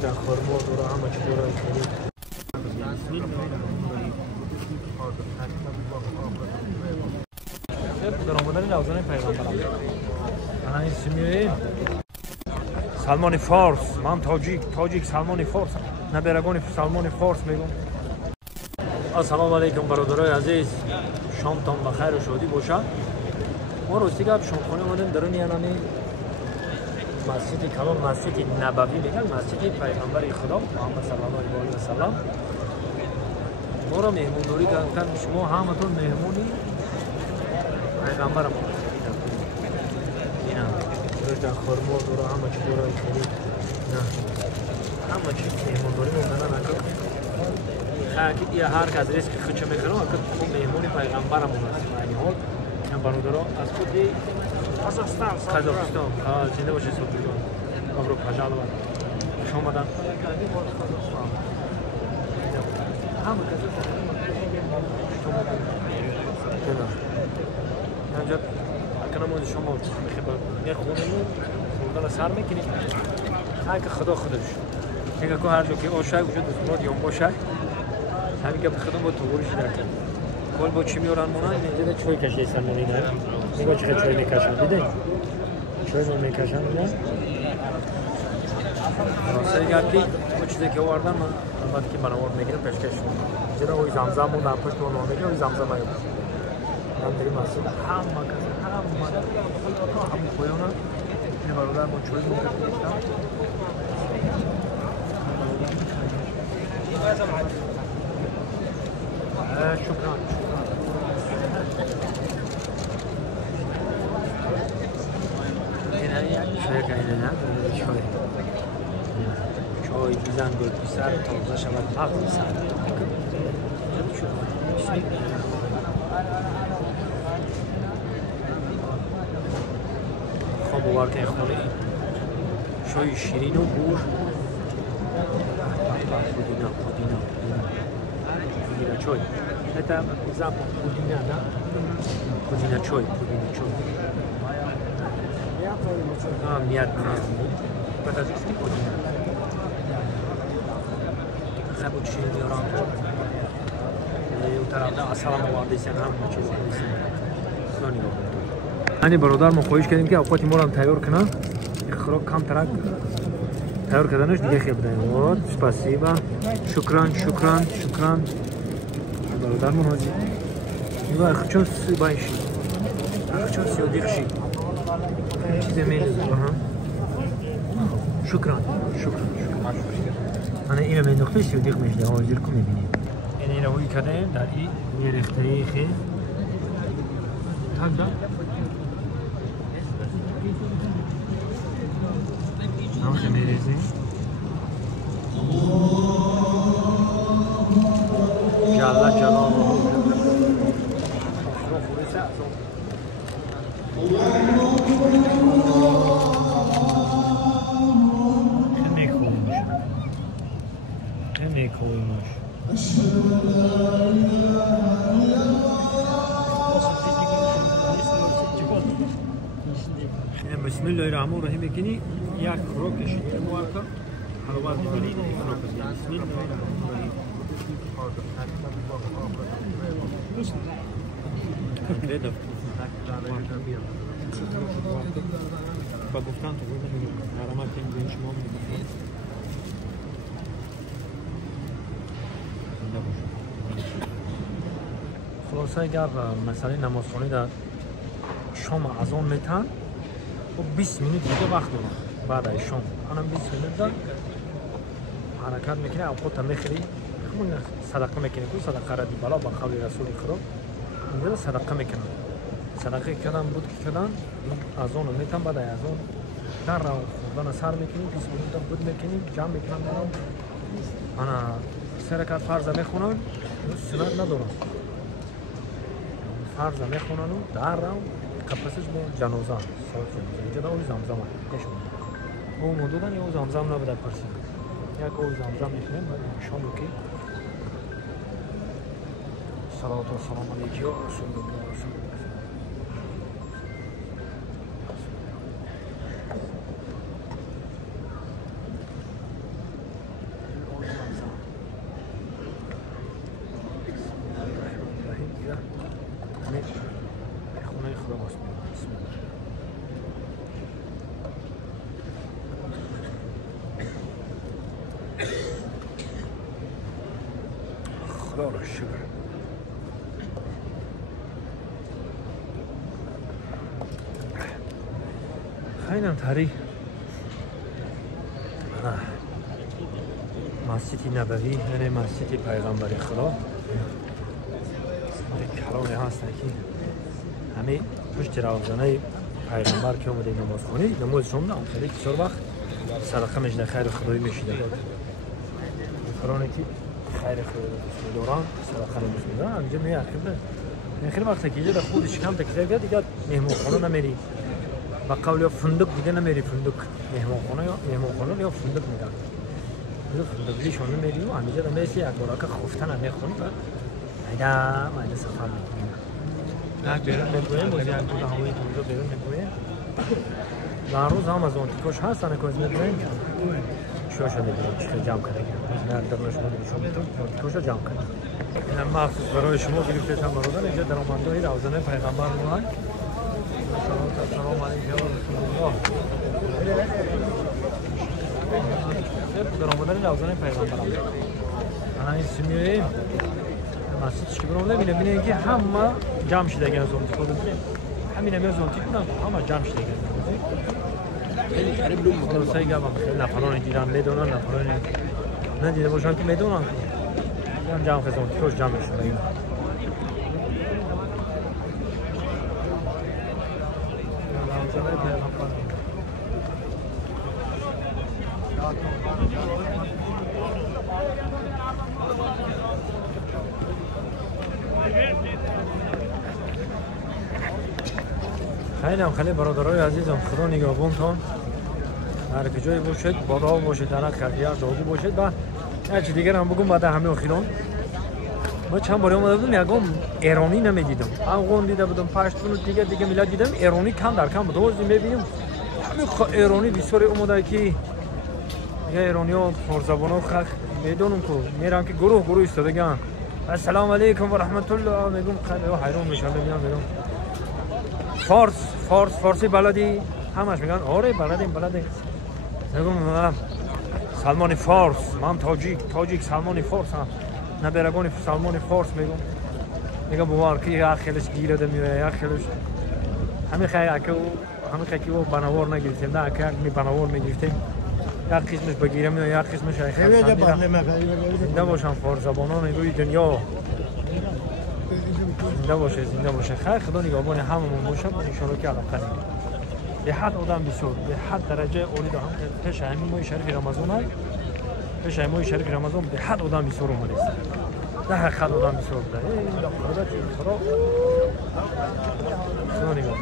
در خرما داره همه چی داره در آمدن لوزان پیغمبر من اسمی سلمان فارس من تاجیک سلمان فارس نبرگان سلمان فارس میگم السلام علیکم برادرای عزیز شامتان بخیر و شادی باشه ما راستی گپ شامخانه اومدیم درون یعنی مسجد کلام مسجد نبوی میگن مسجد پیغمبر خدا محمد صلی الله علیه و سلم ما را مهمونداری کردن شما همتون مهمونی پیغمبر ما اینا در خرما داره همه چی داره نه همه چی مهمونداری مونده نکنه هر کس ریسک خودش میکنه اگر مهمونی پیغمبر ما هست یعنی حال این برادرها از خودی قزاقستان زنده باشه صبحیان کابرو پجال و خوش آمدن همه کسی اینجا کنم شما یه خونمون خوردن سر میکنید هر که خدا خودش دیگه که هر جا که آشای وجود دست یا باشه همین که خدا با توریش درکن کل با چی میارن مونا اینجا چای کشیده سلمانی نه نگاه چقدر چای میکشن دیده چای رو میکشن نه راسته گردی با چیزی که آوردن من البته که من آورد میگیرم پیشکش چرا اوی زمزم و در پشت اون آمده اوی زمزم هایی بود من دریم مسجد همه کسی همه خویانه این برادر ما چای میکشتم شکران چای کنیده نه چای بیزن گل بیسر تازه شود مغز سر خواب بوار که خونه چای شیرین و بور پودینا چای это запах пудина, да? Пудина чой. Мят. По-татарски пудина. Забудь шеймёран. Утарада ассаламу алейкум ҳама чиз ҳастин. Сониго. Ани бародар мо хоҳиш кардем ки овқати моро тайёр кунад. Хӯрок камтарак тайёр карданаш дига хел будаем. Вот, спасибо. Шукран. برادرمون حاجی نگاه خچون بایشی خچون سیودیخشی چیزی میلزم شکران من اینو من نقطه سیودیخ میشده حاضر کن میبینیم این روی کردیم در این میرختری خیلی تک دار نوشه میریزیم جل جلاله خیلی کویمش بسم الله الرحمن الرحیم بکنی یک رو کشیده موارکا حلوات میکنی بسم الله الرحمن الرحیم با گفتن تو بودن حرامت این شما میگفتن خلاصه اگر مسئله نمازخوانی در شام از آن میتن و 20 minut دیگه وقت دارم بعد از شام آنم 20 minut دار حرکت میکنه اوقات میخری همون صدقه میکنه که صدقه را دی بالا با قول رسول خدا اینجا صدقه میکنن صدقه کردن بود که کردن از آن میتن بعد از آن در را خوردن سر میکنیم 20 minut بود میکنیم جمع میکنن انا سه رکعت فرض میخونن سنت ندارن فرض میخونن و در را کپسش با جنازه اینجا دا اوی زمزم نشون او مدودن یا او زمزم نبوده پرسید یک او زمزم میخونیم باید نشان که صلوات و سلام علیک یا رسول الله خدا شکر. خیلی هم تری مسجد نبوی یعنی مسجد پیغمبر خدا کلانی هست که همه پشت روزانه پیغمبر که اومده نماز خونی نماز شما آخری که سر وقت صدقه مجد خیر خدایی میشیده فرانه که خیر خدایی دوران صدقه نماز میدن همینجا میگه آخر وقتی که اینجا خودش کم تکرار کرد دیگه مهمون خانه نمیری با قول یا فندق دیگه نمیری فندق مهمون خانه یا فندق میدن فندقی شما نمیری و همینجا دمیسی یک بارا که خفتن هم میخونی بعد مایده سفر میکنیم نه بیرون میگویم بازی هم تو هوایی تو بیرون میگویم در روز هم از آنتیکوش هستن که از میگویم شوش رو میگویم چیکار جمع کنیم نه در نشون میگویم آنتیکوش رو جمع کنیم این هم مخصوص برای شما گرفتش هم برادن اینجا در آمندهای روزانه پیغمبر موهن سلام علیکم و رسول الله در آمدن روزانه پیغمبر الان این سمیه مسجدش که برام نبینه بینه که همه جمع شده گه زونتی کردن همین همه زونتی کنم همه جمع شده گه خیلی قریب لوم درسته گه خیلی نفران دیدن میدونن نفران ندیده باشن که میدونن جمع خیلی زونتی کش جمع شده خیلی برادرای عزیزم خدا نگهبانتان هر کجایی باشید بالا باشید درخت کردی داغو باشید و هرچی دیگر هم بگم بعد همه اخیران ما چند باری اومده بودم یکم ایرانی نمیدیدم افغان دیده بودم پشتون دیگه میلاد دیدم ایرانی کم در کم بود روز میبینیم همین ایرانی بسیاری اومده که یه ایرانی ها پرزبان ها خخ میدونم که میرن که گروه ایستادگان السلام علیکم و رحمت الله میگم خیلی حیران میشم میگم فارسی بلدی همش میگن آره بلدیم میگم سلمان فارس من تاجیک سلمان فارس هم نبرگان سلمان فارس میگم بوار که خیلیش گیرده میوه خیلیش همین خیلی که بنوار نگرفتیم نه که می بنوار میگرفتیم یک قسمش بگیرم یا یک قسمش زنده باشم فارس زبانان روی دنیا زنده باشه خیر خدا نگهبان هممون باشه ان شاء الله که علاقه به حد آدم بسیار به حد درجه اولی هم پیش همین ماه شریف رمضان به حد آدم بسیار اومده است ده حد آدم بسیار بوده خدا نگهبان